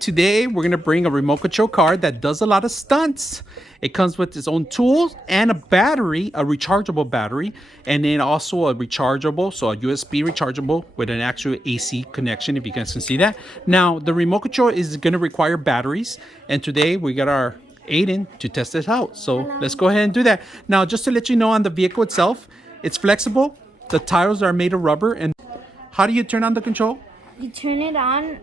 Today, we're going to bring a remote control car that does a lot of stunts. It comes with its own tools and a battery, a rechargeable battery, and then also a rechargeable, so a USB rechargeable with an actual AC connection, if you guys can see that. Now, the remote control is going to require batteries, and today we got our Aiden to test it out. So let's go ahead and do that. Now, just to let you know on the vehicle itself, it's flexible. The tires are made of rubber. And how do you turn on the control? You turn it on,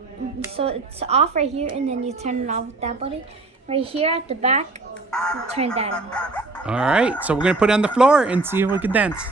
so it's off right here, and then you turn it off with that button. Right here at the back, you turn that on. All right, so we're gonna put it on the floor and see if we can dance.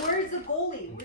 Where's the goalie?